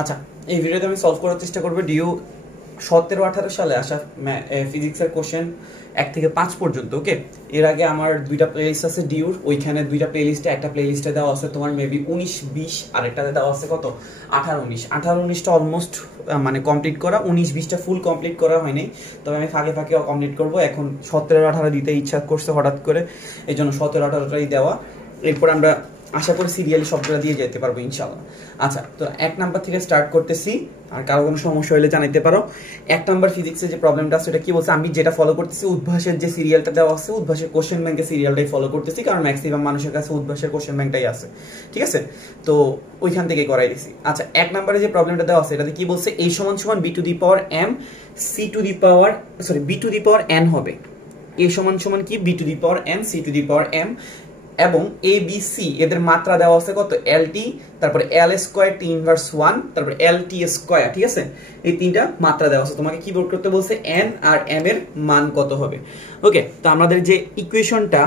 আচ্ছা, এই ভিডিওতে আমি সলভ করার চেষ্টা করবো ডিউ 17-18 সালে আসা ফিজিক্সের কোশ্চেন 1 থেকে 5 পর্যন্ত। ওকে, এর আগে আমার দুইটা প্লেলিস্ট আছে ডিউর, ওইখানে দুইটা প্লেলিস্টে, একটা প্লেলিস্টে দেওয়া আছে তোমার মেবি 19-20, আর একটাতে দেওয়া আছে কত 18-19টা অলমোস্ট মানে কমপ্লিট করা, 19-20টা ফুল কমপ্লিট করা হয়নি, তবে আমি ফাঁকে ফাঁকে কমপ্লিট করবো। এখন 17-18 দিতে ইচ্ছা করছে হঠাৎ করে, এই জন্য 17-18টাই দেওয়া। এরপর আমরা আশা করি সিরিয়ালি সবগুলো দিয়ে যেতে পারবো ইনশাল্লাহ। আচ্ছা, তো 1 নাম্বার থেকে স্টার্ট করতেছি, আর কারো কোনো সমস্যা হলে জানাইতে পারো। 1 নাম্বার ফিজিক্সের যে প্রবলেমটা আছে সেটা কি বলছে, আমি যেটা ফলো করতেছি উদ্ভাসের যে সিরিয়ালটা দেওয়া আছে, উদ্ভাসের কোশ্চেন ব্যাংকের সিরিয়ালটাই ফলো করতেছি, কারণ ম্যাক্সিমাম মানুষের কাছে উদ্ভাসের কোশ্চেন ব্যাংকটাই আছে, ঠিক আছে? তো ওইখান থেকে করাই দিছি। আচ্ছা, 1 নাম্বারে যে প্রবলেমটা দেওয়া আছে এটাতে কি বলছে, a = b two the power m c two the power b two the power n হবে। a = কি, b two the power n c two the power m, এবং এ বি সি এদের মাত্রা দেওয়া আছে কত, এল টি, তারপরে এল স্কোয়ার টি ইনভার্স 1, তারপরে এল টি স্কোয়ার, ঠিক আছে? এই তিনটা মাত্রা দেওয়া আছে, তোমাকে কি বের করতে বলছে, এন আর এম এর মান কত হবে। ওকে, তো আমাদের যে ইকুয়েশনটা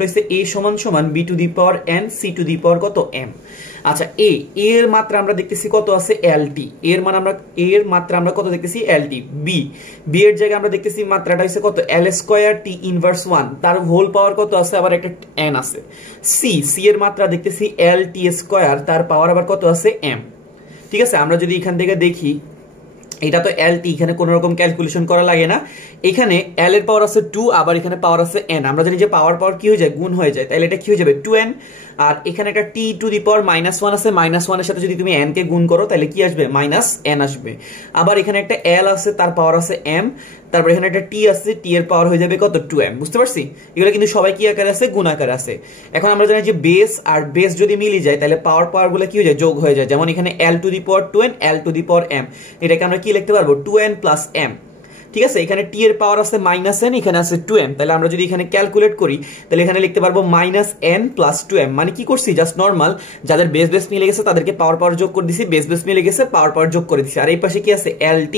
হচ্ছে A = B to the power N C to the power কত এম। আচ্ছা, এর মাত্রা আমরা দেখতেছি কত আছে, এল টি, এর মাত্রা আমরা কত দেখতেছি, এল টি। বি এর জায়গায় আমরা দেখতেছি মাত্রাটা হচ্ছে কত, এল স্কোয়ার টি ইনভার্স 1, তার হোল পাওয়ার কত আছে, আবার একটা এন আছে। সি এর মাত্রা দেখতেছি এল টি স্কোয়ার, তার পাওয়ার আবার কত আছে, এম। ঠিক আছে, আমরা যদি এখান থেকে দেখি, এটা তো এল টি, এখানে কোনো রকম ক্যালকুলেশন করা লাগে না। এখানে এল এর পাওয়ার আছে 2, আবার এখানে পাওয়ার আছে এন। আমরা জানি যে পাওয়ার কি হয়ে যায়, গুণ হয়ে যায়, তাহলে এটা কি হয়ে যাবে 2n। আর এখানে একটা টি টু দি পাওয়ার -1 আছে, -1 এর সাথে যদি তুমি n কে গুণ করো তাহলে কি আসবে, -n আসবে। আবার এখানে একটা এল আছে, তার পাওয়ার আছে m, তারপর এখানে একটা টি আছে, টি এর পাওয়ার হয়ে যাবে কত, 2m। বুঝতে পারছি? এগুলো কিন্তু সবাই কি আকারে আছে, গুণ আকারে আছে। এখন আমরা জানি যে বেস আর বেস যদি মিলে যায় তাহলে পাওয়ার গুলো কি হয়ে যায়, যোগ হয়ে যায়। যেমন এখানে l two the power 2n, l two the power m, এটাকে আমরা কি লিখতে পারবো, 2n প্লাস m। ঠিক আছে, এখানে টি এর পাওয়ার আছে -n, এখানে আছে 2m, তাহলে আমরা যদি এখানে ক্যালকুলেট করি তাহলে এখানে লিখতে পারবো -n প্লাস 2m। মানে কি করছি, জাস্ট নরমাল যাদের বেস মিলে গেছে তাদেরকে পাওয়ার যোগ করে দিছি, বেস মিলে গেছে পাওয়ার যোগ করে দিছি, আর এই পাশে কি আছে, lt।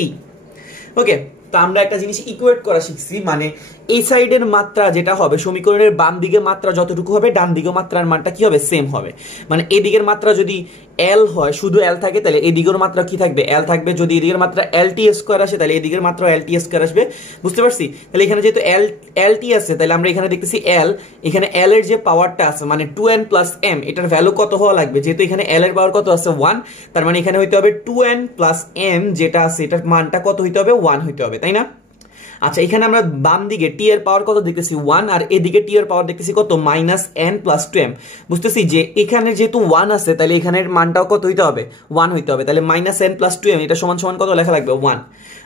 ওকে, তো আমরা একটা জিনিস ইকুয়েট করা শিখছি, মানে এই সাইডের মাত্রা যেটা হবে, সমীকরণের বাম দিকে মাত্রা যতটুকু হবে ডান দিকে মাত্রার মানটা কি হবে, সেম হবে। মানে এই দিকের মাত্রা যদি এল হয়, শুধু এল থাকে, তাহলে এই দিকের মাত্রা কি থাকবে, এল থাকবে। যদি এদিকের মাত্রা এল টি স্কোয়ার আসে তাহলে এদিকের মাত্রা এল টি স্কোয়ার আসবে। বুঝতে পারছি? তাহলে এখানে যেহেতু এল টি আছে, তাহলে আমরা এখানে দেখতেছি এল, এখানে এল এর যে পাওয়ারটা আছে মানে 2n প্লাস m, এটার ভ্যালু কত হওয়া লাগবে, যেহেতু এখানে এল এর পাওয়ার কত আছে 1, তার মানে এখানে হইতে হবে 2n প্লাস m, যেটা আছে এটার মানটা কত হইতে হবে, 1 হইতে হবে, তাই না? আচ্ছা, এখানে আমরা বাম দিকে টি এর পাওয়ার কত দেখতেছি 1, আর এদিকে টি এর পাওয়ার দেখতেছি কত, -n প্লাস 2m। বুঝতেছি যে এখানে যেহেতু 1 আছে তাহলে এখানের মানটাও কত হইতে হবে, 1 হইতে হবে। তাহলে -n প্লাস 2m এটা সমান কত লেখা লাগবে, 1।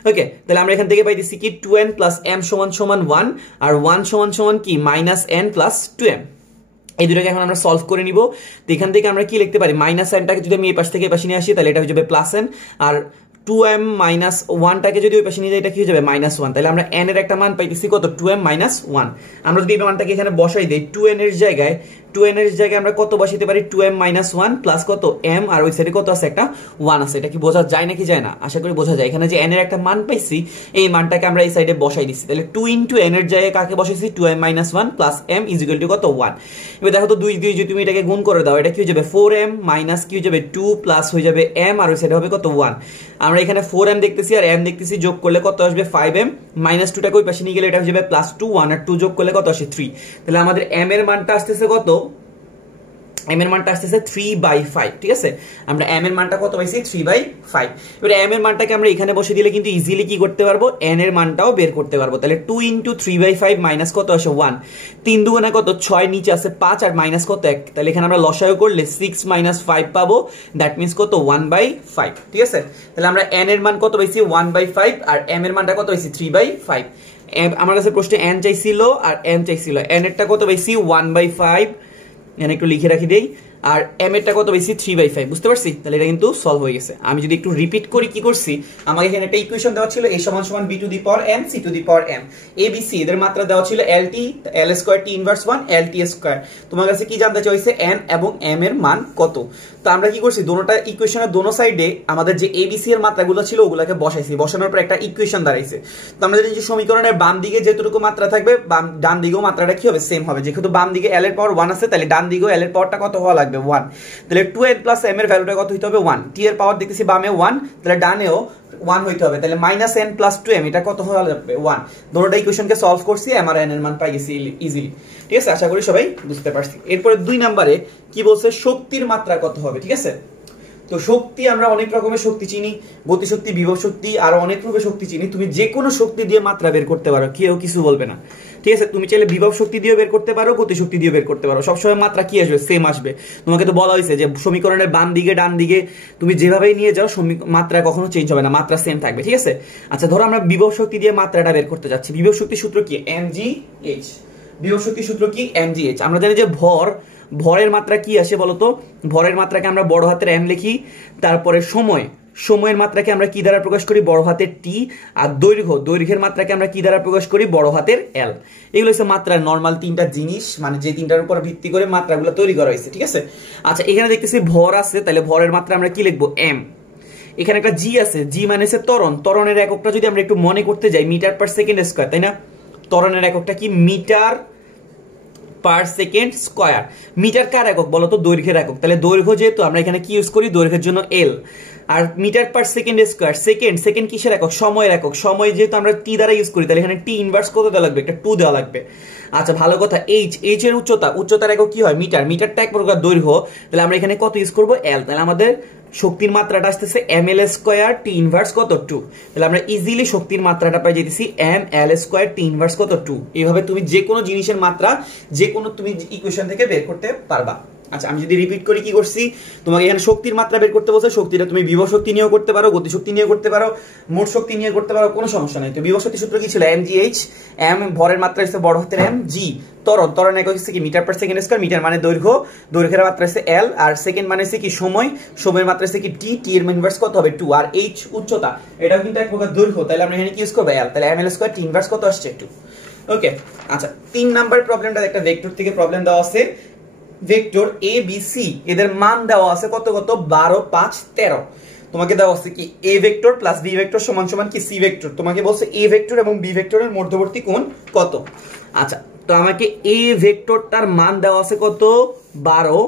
ওকে, তাহলে আমরা এখান থেকে পাইতেছি কি 2n প্লাস m সমান 1, আর 1 সমান কি -n প্লাস 2m। এই দুটোকে এখন আমরা সলভ করে নিব। তো এখান থেকে আমরা কি লিখতে পারি, -nটাকে যদি আমি এই পাশ থেকে এই পাশে নিয়ে আসি তাহলে এটা হয়ে যাবে +n, আর 2m - 1টাকে যদি ওই পাশে নিয়ে যাই এটা কি হয়ে যাবে, -1। তাহলে আমরা n এর একটা মান পাইতেছি কত, 2m - 1। আমরা যদি এই মানটাকে এখানে বসাই দেই, 2n এর জায়গায় আমরা কত বসাইতে পারি, 2m - 1 প্লাস কত m, আর ওই সাইডে কত আছে, একটা 1 আছে। এটা কি বোঝা যায় নাকি যায় না? আশা করি বোঝা যায়। এখানে যে n এর একটা মান পাইছি, এই মানটাকে আমরা এই সাইডে বসাই দিচ্ছি। তাহলে 2 × n এর জায়গায় কাকে বসাইছি, 2m - 1 প্লাস m = কত, 1। এবার দেখো তো 2 দিয়ে যদি তুমি এটাকে গুণ করে দাও, এটা কি হয়ে যাবে 4m মাইনাস কি হয়ে যাবে 2 প্লাস হয়ে যাবে m, আর ওই সাইডে হবে কত, 1। আমরা এখানে 4m দেখতেছি আর m দেখতেছি, যোগ করলে কত আসবে, 5m, -2টাকে ওই পাশে নিয়ে গেলে এটা হয়ে যাবে +2, 1 আর 2 যোগ করলে কত আসে, 3। তাহলে আমাদের m এর মানটা আসতেছে কত, m এর মানটা আসতেছে 3/5। ঠিক আছে, আমরা m এর মানটা কত পাইছি, 3/5। এবার m এর মানটাকে আমরা এখানে বসে দিলে কিন্তু ইজিলি কি করতে পারবো, n এর মানটাও বের করতে পারবো। তাহলে 2 × 3/5 মাইনাস কত আসে, 1। 3 দুগুণে কত, 6, নিচে আছে 5, আর মাইনাস কত, 1। তাহলে এখানে আমরা লসাগু করলে 6 - 5 পাবো, দ্যাট মিন্স কত, 1/5। ঠিক আছে, তাহলে আমরা n এর মান কত পাইছি, 1/5, আর m এর মানটা কত পাইছি, 3/5। আমার কাছে প্রশ্নে n চাইছিল আর m চাইছিল, n এরটা কত পাইছি, 1/5, এখানে একটু লিখে রাখি দেই, আর m এরটা কত পাইছি, 3/5। বুঝতে পারছি? তাহলে এটা কিন্তু সলভ হয়ে গেছে। আমি যদি একটু রিপিট করি কি করছি, আমাকে এখানে একটা ইকুয়েশন দেওয়া ছিল, a = b two the power n c two the power m, a b c এদের মাত্রা দেওয়া ছিল lt, l square t inverse 1, lt square. তোমার কাছে কি জানতে চাইছে, n এবং m এর মান কত। তো আমরা কি করছি, দোনোটা ইকুয়েশনের দোনো সাইডে আমাদের যে a b c এর মাত্রাগুলো ছিল ওগুলোকে বসাইছি, বসানোর পর একটা ইকুয়েশন দাঁড়াইছে। তো আমরা জানি যে সমীকরণের বাম দিকে যেটুকু মাত্রা থাকবে ডান দিকেও মাত্রাটা কি হবে, সেম হবে। যেহেতু বাম দিকে l এর পাওয়ার 1 আছে, তাহলে ডান দিকেও l এর পাওয়ারটা কত হওয়া লাগবে, লাগবে 1, তাহলে 2n প্লাস m এর ভ্যালুটা কত হইতে হবে 1, t এর পাওয়ার দেখতেছি বামে 1, তাহলে ডানেও 1 হইতে হবে, তাহলে -n প্লাস 2m এটা কত হয়ে যাবে 1। দুটোটা ইকুয়েশনকে সলভ করছি, m আর n এর মান পাই গেছি ইজিলি। ঠিক আছে, আশা করি সবাই বুঝতে পারছি। এরপরে 2 নম্বরে কি বলছে, শক্তির মাত্রা কত হবে। ঠিক আছে, তো শক্তি আমরা অনেক রকমের শক্তি চিনি, গতিশক্তি, বিভব শক্তি, আর অনেক রূপে শক্তি চিনি। তুমি যে কোনো শক্তি দিয়ে মাত্রা বের করতে পারো, কেউ কিছু বলবে না। ঠিক আছে, তুমি চাইলে বিভব শক্তি দিয়ে বের করতে পারো, গতিশক্তি দিয়ে বের করতে পারো, সবসময় মাত্রা কি আসবে, সেম আসবে। তোমাকে তো বলা হয়েছে যে সমীকরণের বাম দিকে ডান দিকে তুমি যেভাবেই নিয়ে যাও মাত্রা কখনো চেঞ্জ হবে না, মাত্রা সেম থাকবে। ঠিক আছে, আচ্ছা ধরো আমরা বিভব শক্তি দিয়ে মাত্রাটা বের করতে যাচ্ছি। বিভব শক্তির সূত্র কি, mgh। বিভব শক্তির সূত্র কি, mgh। আমরা জানি যে ভরের মাত্রা কি আসে বলতো, ভরের মাত্রাকে আমরা বড় হাতের m লিখি, তারপরে সময়ের মাত্রাকে আমরা কি দ্বারা প্রকাশ করি, বড় হাতের t, আর দৈর্ঘ্যের মাত্রাকে আমরা কি দ্বারা প্রকাশ করি, বড় হাতের l। এগুলো হচ্ছে মাত্রার নরমাল তিনটা জিনিস, মানে যে তিনটার উপর ভিত্তি করে মাত্রাগুলো তৈরি করা হয়েছে। ঠিক আছে, আচ্ছা এখানে দেখতেছি ভর আছে, তাহলে ভরের মাত্রা আমরা কি লিখবো, m। এখানে একটা জি আছে, জি মানে হচ্ছে ত্বরণের এককটা যদি আমরা একটু মনে করতে যাই, মিটার পার সেকেন্ড স্কয়ার, তাই না? ত্বরণের এককটা কি, metre per second square. Metre কার একক বলতো, দৈর্ঘ্যের একক। তাহলে দৈর্ঘ্য যেহেতু আমরা এখানে কি ইউজ করি, দৈর্ঘ্যের জন্য এল। আর metre per second square, second কিসের একক, সময়ের একক। সময় যেহেতু আমরা টি দ্বারা ইউজ করি, তাহলে এখানে টি ইনভার্স কত দেওয়া লাগবে, একটা 2 দেওয়া লাগবে। আচ্ছা ভালো কথা, এইচ এর উচ্চতার একক কি হয়, মিটারটা এক প্রকার দৈর্ঘ্য, তাহলে আমরা এখানে কত ইউজ করবো, এল। তাহলে আমাদের শক্তির মাত্রাটা আসতেছে ml স্কয়ার টি ইনভার্স কত 2। তাহলে আমরা ইজিলি শক্তির মাত্রাটা পাই যেতেছি ml স্কয়ার টি ইনভার্স কত 2। এইভাবে তুমি যে কোনো জিনিসের মাত্রা যে কোনো তুমি ইকুয়েশন থেকে বের করতে পারবা। আচ্ছা আমি যদি রিপিট করি, কি করছি, তোমাকে এখানে শক্তির মাত্রা বের করতে বলছে। শক্তিটা তুমি বিভব শক্তি নিয়েও করতে পারো, গতিশক্তি নিয়ে করতে পারো, মোট শক্তি নিয়ে করতে পারো, কোনো সমস্যা নাই। তো বিভব শক্তি সূত্র কি ছিল, mgh। m ভরের মাত্রা হচ্ছে বড় হাতের m, g ত্বরণ একক হচ্ছে কি, metre per second square. Metre মানে দৈর্ঘ্যের মাত্রা হচ্ছে l, আর সেকেন্ড মানে হচ্ছে কি সময়ের মাত্রা হচ্ছে কি t, t এর ইনভার্স কত হবে 2, আর h উচ্চতা, এটাও কিন্তু এক প্রকার দৈর্ঘ্য, তাহলে আমরা এখানে কি ইউজ করব, l। তাহলে ml স্কয়ার t ইনভার্স কত আসছে 2। ওকে, আচ্ছা 3 নাম্বার প্রবলেমটা একটা ভেক্টর থেকে প্রবলেম দেওয়া আছে। ভেক্টর a b c এদের মান দেওয়া আছে কত 12, 5, 13। তোমাকে দেওয়া আছে কি a vector plus b vector সমান সমান কি c ভেক্টর। তোমাকে বলছে a ভেক্টর এবং b ভেক্টরের মধ্যবর্তী কোণ কত। আচ্ছা তো আমাকে a ভেক্টরটার মান দেওয়া আছে কত 12,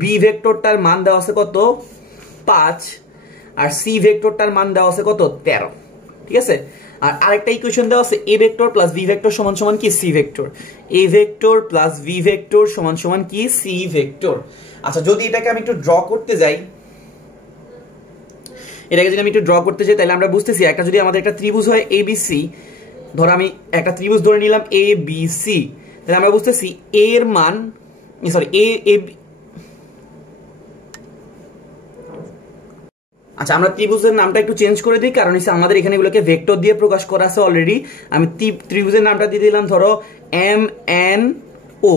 b ভেক্টরটার মান দেওয়া আছে কত 5, আর c ভেক্টরটার মান দেওয়া আছে কত 13। ঠিক আছে, আর আরেকটা ইকুয়েশন দেওয়া আছে a vector plus b vector সমান সমান কি c vector. a vector plus b vector সমান সমান কি c ভেক্টর। আচ্ছা যদি এটাকে আমি একটু ড্র করতে যাই, তাহলে আমরা বুঝতেছি একটা যদি আমাদের একটা ত্রিভুজ হয় ABC, ধরো আমি একটা ত্রিভুজ ধরে নিলাম ABC, তাহলে আমরা বুঝতেছি a এর মান আচ্ছা আমরা ত্রিভুজের নামটা একটু চেঞ্জ করে দিই, কারণ হচ্ছে আমাদের এখানে এগুলোকে ভেক্টর দিয়ে প্রকাশ করা আছে অলরেডি। আমি ত্রিভুজের নামটা দিয়ে দিলাম ধরো MNO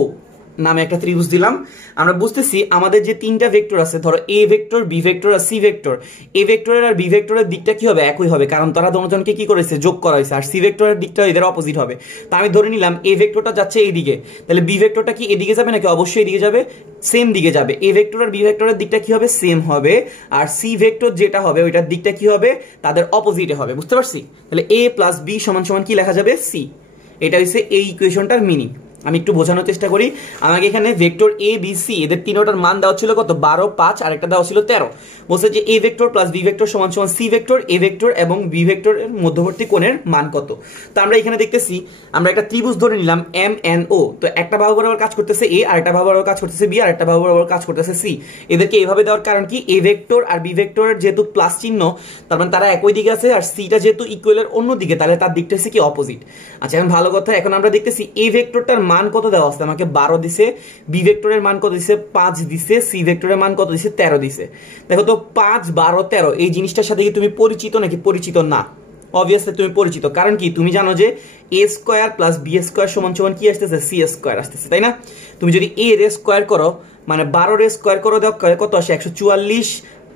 নামে একটা ত্রিভুজ দিলাম। আমরা বুঝতেছি আমাদের যে তিনটা ভেক্টর আছে, ধরো a ভেক্টর, b ভেক্টর আর c ভেক্টর। a ভেক্টরের আর b ভেক্টরের দিকটা কি হবে, একই হবে, কারণ তারা দুজনকে কি করেছে, যোগ করা হয়েছে। আর c ভেক্টরের দিকটা এদের অপোজিট হবে। তো আমি ধরে নিলাম a ভেক্টরটা যাচ্ছে এইদিকে, তাহলে b ভেক্টরটা কি এদিকে যাবে নাকি, অবশ্যই এদিকে যাবে, সেম দিকে যাবে। a ভেক্টর আর b ভেক্টরের দিকটা কি হবে, সেম হবে। আর c ভেক্টর যেটা হবে ওইটার দিকটা কি হবে, তাদের অপোজিটে হবে। বুঝতে পারছি, তাহলে a প্লাস b সমান সমান কি লেখা যাবে, c। এটা হচ্ছে এই ইকুয়েশনটার মিনিং। আমি একটু বোঝানোর চেষ্টা করি। আমাকে এখানে ভেক্টর a b c এদের তিনটার মান দেওয়া ছিল কত 12, 5 আর একটা দেওয়া ছিল 13। বলছে যে a vector plus b vector সমান সমান c ভেক্টর, a ভেক্টর এবং b ভেক্টরের মধ্যবর্তী কোণের মান কত। তো আমরা এখানে দেখতেছি আমরা একটা ত্রিভুজ ধরে নিলাম MNO। তো একটা বাহু বরাবর কাজ করতেছে a, আর একটা বাহু বরাবর কাজ করতেছে b, আর একটা বাহু বরাবর কাজ করতেছে c। এদেরকে এইভাবে দেওয়ার কারণ কি, a ভেক্টর আর b ভেক্টরের যেহেতু প্লাস চিহ্ন, তার মানে তারা একই দিকে আছে, আর c টা যেহেতু ইকুয়ালের অন্য দিকে, তাহলে তার দিকটা হচ্ছে কি অপোজিট। আচ্ছা এখন ভালো কথা, এখন আমরা দেখতেছি a ভেক্টরটার মান কত দেওয়া আছে, আমাকে 12 দিছে, বি ভেক্টরের মান কত দিছে 5 দিছে, সি ভেক্টরের মান কত দিছে 13 দিছে। দেখো তো 5, 12, 13 এই জিনিসটার সাথে কি তুমি পরিচিত নাকি পরিচিত না? অবভিয়াসলি তুমি পরিচিত, কারণ কি তুমি জানো যে a square plus b square সমান সমান কি আসতেছে, c স্কয়ার আসতেছে, তাই না? তুমি যদি a এর স্কয়ার করো মানে 12 এর স্কয়ার করে দাও কত আসে 144,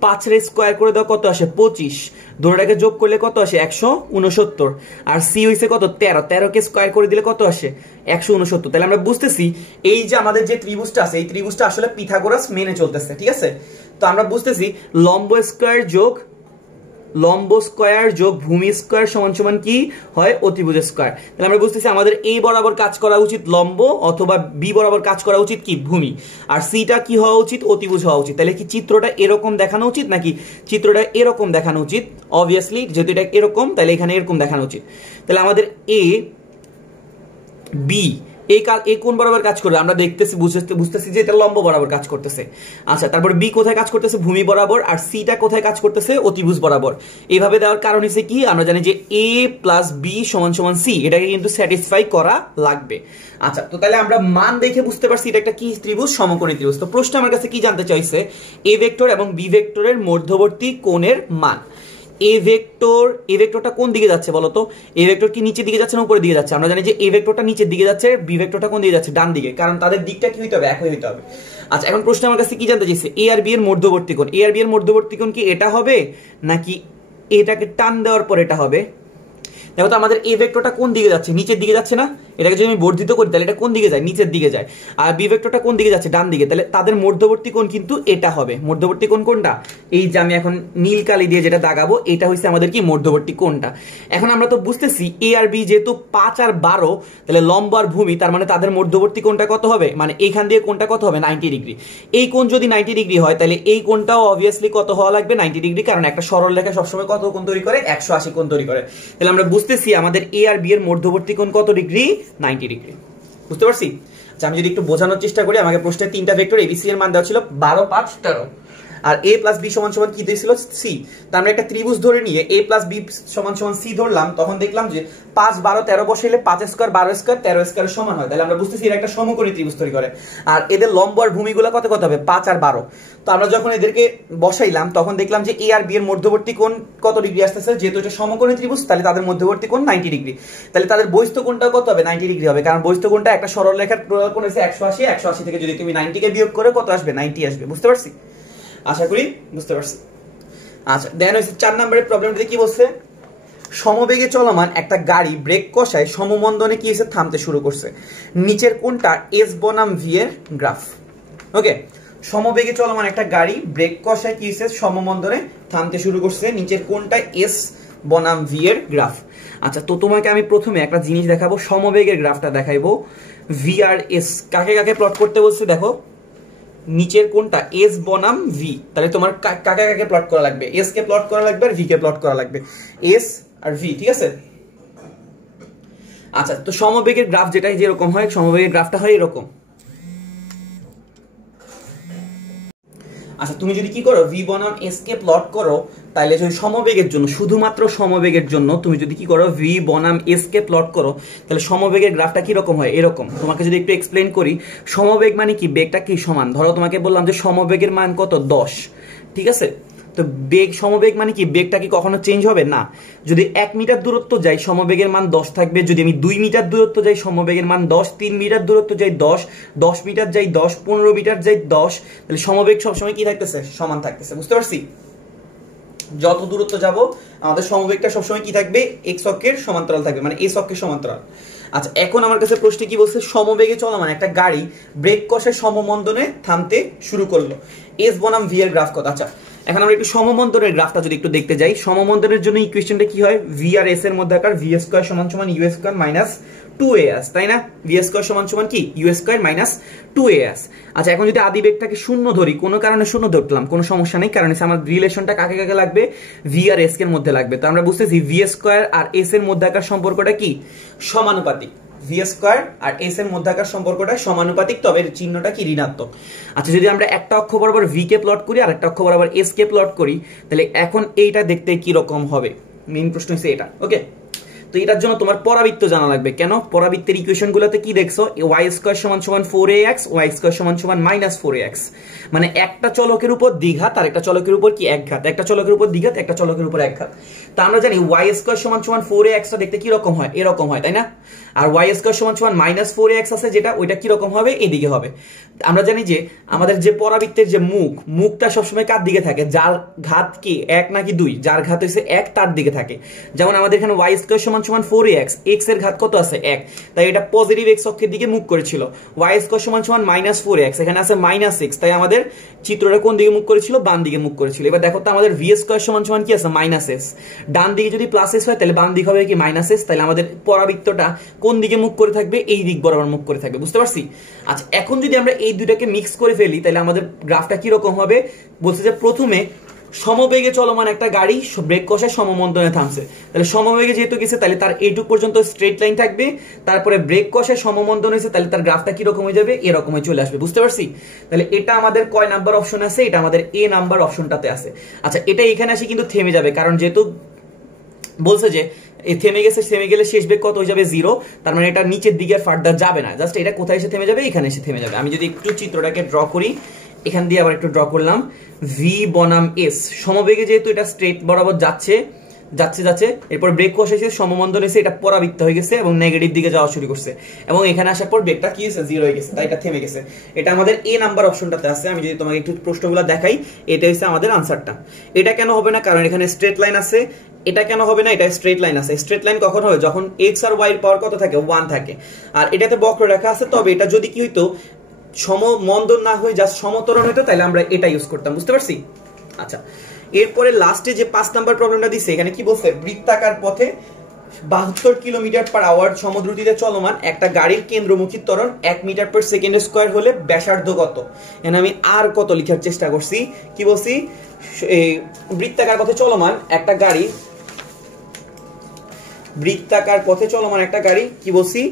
5 এর স্কয়ার করে দাও কত আসে 25, দুটোটাকে যোগ করলে কত আসে 169, আর সি হইছে কত 13 কে স্কয়ার করে দিলে কত আসে 169। তাহলে আমরা বুঝতেছি এই যে আমাদের যে ত্রিভুজটা আছে এই ত্রিভুজটা আসলে পিথাগোরাস মেনে চলতেছে। ঠিক আছে, তো আমরা বুঝতেছি লম্ব স্কয়ার যোগ লম্ব স্কয়ার যোগ ভূমি স্কয়ার সমান সমান কি হয় অতিভুজ স্কয়ার। তাহলে আমরা বুঝতেছি আমাদের এ বরাবর কাজ করা উচিত লম্ব, অথবা বি বরাবর কাজ করা উচিত কি ভূমি, আর সিটা কি হওয়া উচিত অতিভুজ হওয়া উচিত। তাহলে কি চিত্রটা এরকম দেখানো উচিত নাকি চিত্রটা এরকম দেখানো উচিত? অবভিয়াসলি যেহেতু এটা এরকম তাহলে এখানে এরকম দেখানো উচিত। তাহলে আমাদের এ বি এই কোন বরাবর কাজ করবে? আমরা দেখতেছি বুঝতেছি যে এটা লম্ব বরাবর কাজ করতেছে। আচ্ছা, তারপর বি কোথায় কাজ করতেছে? ভূমি বরাবর। আর সিটা কোথায় কাজ করতেছে? অতিভুজ বরাবর। এইভাবে দেওয়ার কারণ হচ্ছে কি, আমরা জানি যে এ প্লাস বি সমান সমান সি, এটাকে কিন্তু স্যাটিসফাই করা লাগবে। আচ্ছা, তো তাহলে আমরা মান দেখে বুঝতে পারছি এটা একটা কি ত্রিভুজ, সমকোণী ত্রিভুজ। তো প্রশ্ন আমার কাছে কি জানতে চাইছে? এ ভেক্টর এবং বি ভেক্টরের মধ্যবর্তী কোণের মান। এ ভেক্টরটা কোন দিকে যাচ্ছে বলতো? এ ভেক্টর কি নিচের দিকে যাচ্ছে না উপরের দিকে যাচ্ছে? আমরা জানি যে এ ভেক্টরটা নিচের দিকে যাচ্ছে, বি ভেক্টরটা কোন দিকে যাচ্ছে? ডান দিকে, কারণ তাদের দিকটা কি হইতে হবে? একই হইতে হবে। আচ্ছা, এখন প্রশ্ন আমার কাছে কি জানতে চাইছে? এ আর বি এর মধ্যবর্তী কোণ। এ আর বি এর মধ্যবর্তী কোণ কি এটা হবে, নাকি এটাকে টান দেওয়ার পর এটা হবে? দেখো তো আমাদের এ ভেক্টরটা কোন দিকে যাচ্ছে? নিচের দিকে যাচ্ছে না? এটাকে যদি আমি বর্ধিত করি তাহলে এটা কোন দিকে যায়? নিচের দিকে যায়। আর বি ভেক্টরটা কোন দিকে যাচ্ছে? ডান দিকে। তাহলে তাদের মধ্যবর্তী কোণ কিন্তু এটা হবে। মধ্যবর্তী কোণ কোনটা? এই যে আমি এখন নীল কালি দিয়ে যেটা দাগাবো, এটা হচ্ছে আমাদের কি মধ্যবর্তী কোণটা। এখন আমরা তো বুঝতেছি এ আর বি যেহেতু 5 আর 12, তাহলে লম্ব আর ভূমি, তার মানে তাদের মধ্যবর্তী কোণটা কত হবে? মানে এইখান দিয়ে কোণটা কত হবে? 90 ডিগ্রি। এই কোণ যদি 90 ডিগ্রি হয় তাহলে এই কোণটাও অবভিয়াসলি কত হওয়া লাগবে? 90 ডিগ্রি, কারণ একটা সরল রেখা সবসময় কত কোণ তৈরি করে? 180 কোণ তৈরি করে। তাহলে আমরা বুঝতেছি আমাদের এ আর বি এর মধ্যবর্তী কোণ কত ডিগ্রি? 90 ডিগ্রি। বুঝতে পারছি? আচ্ছা, আমি যদি একটু বোঝানোর চেষ্টা করি, আমাকে প্রশ্নে তিনটা ভেক্টর এবিসি এর মান দেওয়া ছিল 12, 5, 13, আর এ প্লাস বি সমান সমান কি দিয়েছিল? সি। তা আমরা একটা ত্রিভুজ ধরে নিয়ে এ প্লাস বি সমান সমান সি ধরলাম, তখন দেখলাম যে 5, 12, 13 বসাইলে 5 স্কয়ার 12 স্কয়ার 13 স্কয়ারের সমান হয়। তাহলে আমরা বুঝতেছি এটা একটা সমকোণী ত্রিভুজ তৈরি করে। আর এদের লম্ব আর ভূমিগুলো কত কত হবে? 5 আর 12। তো আমরা যখন এদেরকে বসাইলাম তখন দেখলাম যে এ আর বি এর মধ্যবর্তী কোণ কত ডিগ্রি আসতেছে? যেহেতু এটা সমকোণী ত্রিভুজ তাহলে তাদের মধ্যবর্তী কোণ 90 ডিগ্রি। তাহলে তাদের বহিস্থ কোণটা কত হবে? 90 ডিগ্রি হবে, কারণ বহিস্থ কোণটা একটা সরল রেখার টোটাল কোণ হচ্ছে 180। 180 থেকে যদি তুমি 90 কে বিয়োগ করে কত আসবে? 90 আসবে। বুঝতে পারছি? আশা করি বুঝতে পারছি। আচ্ছা, দেন হচ্ছে 4 নম্বরের প্রবলেমটাতে কি বলছে? সমবেগে চলমান একটা গাড়ি ব্রেক কষায় সমমন্দনে কি এসে থামতে শুরু করছে। নিচের কোনটা এস বনাম ভি এর গ্রাফ? ওকে, সমবেগে চলমান একটা গাড়ি ব্রেক কষায় কি এসে সমমন্দনে থামতে শুরু করছে, নিচের কোনটা এস বনাম ভি এর গ্রাফ। আচ্ছা, তো তোমাকে আমি প্রথমে একটা জিনিস দেখাবো, সমবেগের গ্রাফটা দেখাইবো। ভি আর এস কাকে কাকে প্লট করতে বলছে? দেখো, নিচের কোনটা এস বনাম ভি, তাহলে তোমার কাকে কাকে প্লট করা লাগবে? এস কে প্লট করা লাগবে আর ভি কে প্লট করা লাগবে। এস আর ভি, ঠিক আছে? আচ্ছা, তো সমবেগের গ্রাফ যেটা যেরকম হয়, সমবেগের গ্রাফটা হয় এরকম। আচ্ছা, তুমি যদি কি করো ভি বনাম এস কে প্লট করো, তাহলে যদি সমবেগের জন্য, শুধুমাত্র সমবেগের জন্য তুমি যদি কি করো ভি বনাম এস কে প্লট করো, তাহলে সমবেগের গ্রাফটা কি রকম হয়? এরকম। তোমাকে যদি একটু এক্সপ্লেইন করি, সমবেগ মানে কি? বেগটা কি সমান। ধরো তোমাকে বললাম যে সমবেগের মান কত? 10, ঠিক আছে? তো বেগ, সমবেগ মানে কি? বেগটা কি কখনো চেঞ্জ হবে না? যদি 1 মিটার দূরত্ব যাই সমবেগের মান 10 থাকবে। যদি আমি 2 মিটার দূরত্ব যাই সমবেগের মান 10, 3 মিটার দূরত্ব যাই 10, 10 মিটার যাই 10, 15 মিটার যাই 10, তাহলে সমবেগ সবসময় কি থাকতেছে? সমান থাকতেছে। বুঝতে পারছি? যত দূরত্ব যাব আমাদের সমবেগটা সবসময় কি থাকবে? এক্স অক্ষের সমান্তরাল থাকবে, মানে এস অক্ষের সমান্তরাল। আচ্ছা, এখন আমার কাছে প্রশ্ন কি বলছে? সমবেগে চলমান একটা গাড়ি ব্রেক কষে সমমন্দনে থামতে শুরু করলো, এস বনাম ভি এর গ্রাফ কত? আচ্ছা, এখন আমরা একটু সমমন্দনের গ্রাফটা যদি একটু দেখতে যাই, সমমন্দনের জন্য ইকুয়েশনটা কি হয়? ভি আর এস এর মধ্যে আকার ভি স্কয়ার সমান সমান ইউ স্কয়ার মাইনাস 2as, তাই না? ভি স্কয়ার সমান সমান কি? U square minus 2as। আচ্ছা, এখন যদি আদি বেগটাকে শূন্য ধরি, কোনো কারণে শূন্য ধরলাম, কোনো সমস্যা নেই, কারণ আমার রিলেশনটা কাকে কাকে লাগবে? ভি আর এস এর মধ্যে লাগবে। তো আমরা বুঝতেছি ভি স্কয়ার আর এস এর মধ্যে আকার সম্পর্কটা কি? সমানুপাতিক। ভি স্কয়ার আর এস এর মধ্যকার সম্পর্কটা সমানুপাতিক, তবে চিহ্নটা কি? ঋণাত্মক। আচ্ছা, যদি আমরা একটা অক্ষ বরাবর ভি কে প্লট করি আর একটা অক্ষ বরাবর এস কে প্লট করি, তাহলে এখন এইটা দেখতে কি রকম হবে? মেইন প্রশ্ন হচ্ছে এটা। ওকে, তো এটার জন্য তোমার পরাবৃত্ত জানা লাগবে। কেন? পরাবৃত্তের ইকুয়েশনগুলোতে কি দেখছো? ওয়াই স্কয়ার সমান সমান 4ax, ওয়াই স্কয়ার সমান সমান মাইনাস 4ax, মানে একটা চলকের উপর দ্বিঘাত আর একটা চলকের উপর কি? একঘাত। একটা চলকের উপর দ্বিঘাত, একটা চলকের উপর একঘাত। তা আমরা জানি ওয়াই স্কয়ার সমান সমান 4ax টা দেখতে কি রকম হয়? এরকম হয়, তাই না? আর ওয়াই স্কয়ার সমান সমান মাইনাস 4ax আছে যেটা, ওইটা কি রকম হবে? এদিকে হবে। আমরা জানি যে আমাদের যে পরাবৃত্তের যে মুখটা সবসময় কার দিকে থাকে? যার ঘাত কি 1 নাকি 2? যার ঘাত হচ্ছে 1 তার দিকে থাকে। যেমন আমাদের এখানে ওয়াই স্কয়ার সমান সমান সমান 4ax, x এর ঘাত কত আছে 1, তাই এটা পজিটিভ x অক্ষের দিকে মুখ করেছিল। y স্কয়ার সমান সমান -4x, এখানে আছে -6, তাই আমাদের চিত্রটা কোন দিকে মুখ করেছিল, বাম দিকে মুখ করেছিল। এবার দেখো তো আমাদের v স্কয়ার সমান সমান কি আছে -s, ডান দিকে যদি +s হয় তাহলে বাম দিক হবে কি -s, তাহলে আমাদের পরাবৃত্তটা কোন দিকে মুখ করে থাকবে, এই দিক বরাবর মুখ করে থাকবে, বুঝতে পারছি? আচ্ছা এখন যদি আমরা এই দুইটাকে মিক্স করে ফেলি তাহলে আমাদের গ্রাফটা কি রকম হবে, বলছে যে প্রথমে সমবেগে চলমান একটা গাড়ি ব্রেক কষায় সমমন্দনে থামছে, তাহলে সমবেগে যেহেতু গেছে তাহলে তার এইটুক পর্যন্ত স্ট্রেট লাইন থাকবে, তারপরে ব্রেক কষায় সমমন্দন হয়েছে তাহলে তার গ্রাফটা কি রকম হয়ে যাবে, এরকম হয়ে চলে আসবে, বুঝতে পারছি? তাহলে এটা আমাদের কয় নাম্বার অপশন আছে, এটা আমাদের এ নাম্বার অপশনটাতে আছে। আচ্ছা এটা এখানে আসি কিন্তু থেমে যাবে, কারণ যেহেতু বলছে যে থেমে গেলে শেষ বেগ কত হয়ে যাবে 0, তার মানে এটা নিচের দিকে ফার্দার যাবে না, জাস্ট এটা কোথায় এসে থেমে যাবে, এখানে এসে থেমে যাবে। আমি যদি একটু চিত্রটাকে ড্র করি, এখান দিয়ে আবার একটু ড্র করলাম, ভি বনাম এস, সমবেগে যেহেতু এটা স্ট্রেট বরাবর যাচ্ছে, এরপর ব্রেক কষাইছে, সমমন্দন এসে এটা পরাবৃত্ত হয়ে গেছে এবং নেগেটিভ দিকে যাওয়া শুরু করছে, এবং এখানে আসার পর ব্রেকটা কি হয়েছে 0 হয়ে গেছে, তাই এটা থেমে গেছে। এটা আমাদের এ নাম্বার অপশনটাতে আছে। আমি যদি তোমাকে একটু প্রশ্নগুলো দেখাই, এটা হচ্ছে আমাদের আনসারটা। এটা কেন হবে না, কারণ এখানে স্ট্রেট লাইন আছে। এটা কেন হবে না, এটা স্ট্রেট লাইন আছে। স্ট্রেট লাইন কখন হবে, যখন এক্স আর ওয়াই এর পাওয়ার কত থাকে 1 থাকে, আর এটাতে বক্ররেখা আছে। তবে এটা যদি কি হইতো সমমন্দন না হয়ে জাস্ট সমতরণ হইতো, তাহলে আমরা এটা ইউজ করতাম, বুঝতে পারছি? আচ্ছা এরপরে লাস্টে যে 5 নাম্বার প্রবলেমটা দিছে, এখানে কি বলছে, বৃত্তাকার পথে 72 কিলোমিটার পার আওয়ার সমদ্রুতিতে চলমান একটা গাড়ির কেন্দ্রমুখী ত্বরণ 1 মিটার পার সেকেন্ড স্কয়ার হলে ব্যাসার্ধ কত। এখানে আমি আর কত লিখার চেষ্টা করছি, কি বলছি, বৃত্তাকার পথে চলমান একটা গাড়ি, বৃত্তাকার পথে চলমান একটা গাড়ি কি বলছি,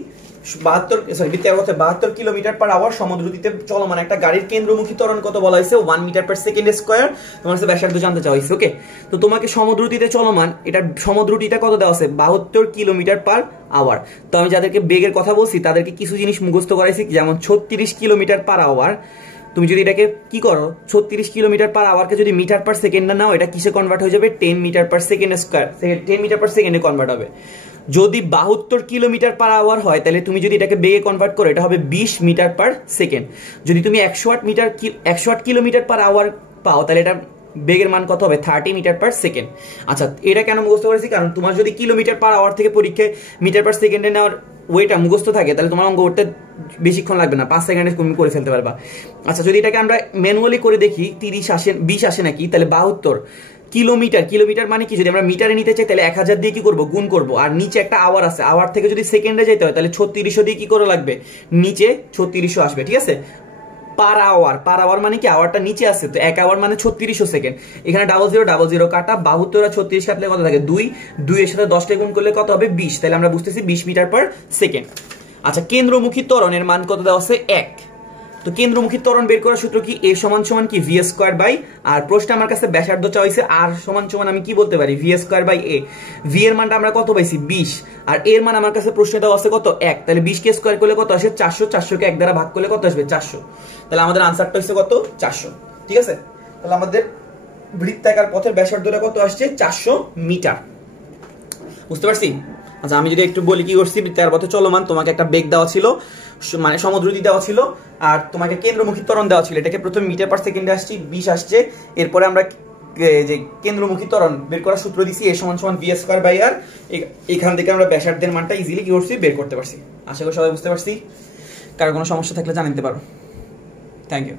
72 কিলোমিটার পার আওয়ার সমদ্রুতিতে চলমান একটা গাড়ির কেন্দ্রমুখী ত্বরণ কত বলা হয়েছে, 1 মিটার পার সেকেন্ড স্কয়ার। তোমার কাছে ব্যাসার্ধ জানতে চাওয়া হয়েছে। ওকে, তো তোমাকে সমদ্রুতিতে চলমান, এটা সমদ্রুতিটা কত দেওয়া আছে, 72 কিলোমিটার পার আওয়ার। তো আমি যাদেরকে বেগের কথা বলছি তাদেরকে কিছু জিনিস মুখস্থ করাইছি, যেমন 36 কিলোমিটার পার আওয়ার। তুমি যদি এটাকে কি করো, 36 কিলোমিটার পার আওয়ারকে যদি মিটার পার সেকেন্ডে নাও, এটা কিসে কনভার্ট হয়ে যাবে, 10 metre per second square, 10 metre per সেকেন্ডে কনভার্ট হবে। যদি 72 কিলোমিটার পার আওয়ার হয়, তাহলে তুমি যদি এটাকে বেগে কনভার্ট করো, এটা হবে 20 মিটার পার সেকেন্ড। যদি তুমি 108 কিলোমিটার পার আওয়ার পাও, তাহলে এটা বেগের মান কত হবে, 30 মিটার পার সেকেন্ড। আচ্ছা এটা কেন মুখস্থ করেছি, কারণ তোমার যদি কিলোমিটার পার আওয়ার থেকে পরীক্ষায় মিটার পার সেকেন্ডে নেওয়ার ওয়েটা মুখস্থ থাকে, তাহলে তোমার অঙ্ক করতে বেশিক্ষণ লাগবে না, 5 সেকেন্ডে তুমি করে ফেলতে পারবা। আচ্ছা যদি এটাকে আমরা ম্যানুয়ালি করে দেখি, 30 আসে 20 আসে নাকি, তাহলে 72 কিলোমিটার মানে কি, যদি আমরা মিটারে নিতে চাই তাহলে 1000 দিয়ে কি করব, গুণ করব। আর নিচে একটা আওয়ার আছে, আওয়ার থেকে যদি সেকেন্ডে যেতে হয় তাহলে 3600 দিয়ে কি করা লাগবে, নিচে 3600 আসবে, ঠিক আছে? পার আওয়ার মানে কি, আওয়ারটা নিচে আছে, তো 1 আওয়ার মানে 3600 সেকেন্ড। এখানে 00 কাটা, 72 আর 36 কাটলে কত থাকে, 2 এর সাথে 10 গুণ করলে কত হবে, 20। তাহলে আমরা বুঝতেছি 20 মিটার পার সেকেন্ড। আচ্ছা কেন্দ্রমুখী ত্বরণের মান কত দেওয়া আছে, 1। তো কেন্দ্রমুখী ত্বরণ বের করার সূত্র কি, a সমান সমান কি v স্কয়ার বাই, আর প্রশ্ন আমার কাছে ব্যাসার্ধ চাওয়া হয়েছে, r সমান সমান আমি কি বলতে পারি, v square by a। v এর মানটা আমরা কত পাইছি 20, আর এর মান আমার কাছে প্রশ্নে দেওয়া আছে কত 1, তাহলে 20 কে স্কয়ার করলে কত আসে 400, 400 কে 1 দ্বারা ভাগ করলে কত আসবে 400। তাহলে আমাদের আনসারটা হচ্ছে কত, 400, ঠিক আছে? তাহলে আমাদের বৃত্তাকার পথের ব্যাসার্ধটা কত আসছে, 400 মিটার, বুঝতে পারছি? আচ্ছা আমি যদি একটু বলি কি করছি, বৃত্তাকার পথে চলমান, তোমাকে একটা বেগ দেওয়া ছিল, মানে সমদ্রুতি দেওয়া ছিল, আর তোমাকে কেন্দ্রমুখী ত্বরণ দেওয়া ছিল। এটাকে প্রথমে মিটার পার সেকেন্ডে আসছি, 20 আসছে। এরপরে আমরা যে কেন্দ্রমুখী ত্বরণ বের করার সূত্র দিছি, a সমান সমান v স্কয়ার বাই r। এখান থেকে আমরা ব্যাসার্ধের মানটা ইজিলি কি করছি, বের করতে পারছি। আশা করি সবাই বুঝতে পারছি। কারো কোনো সমস্যা থাকলে জানাতে পারো। Thank you.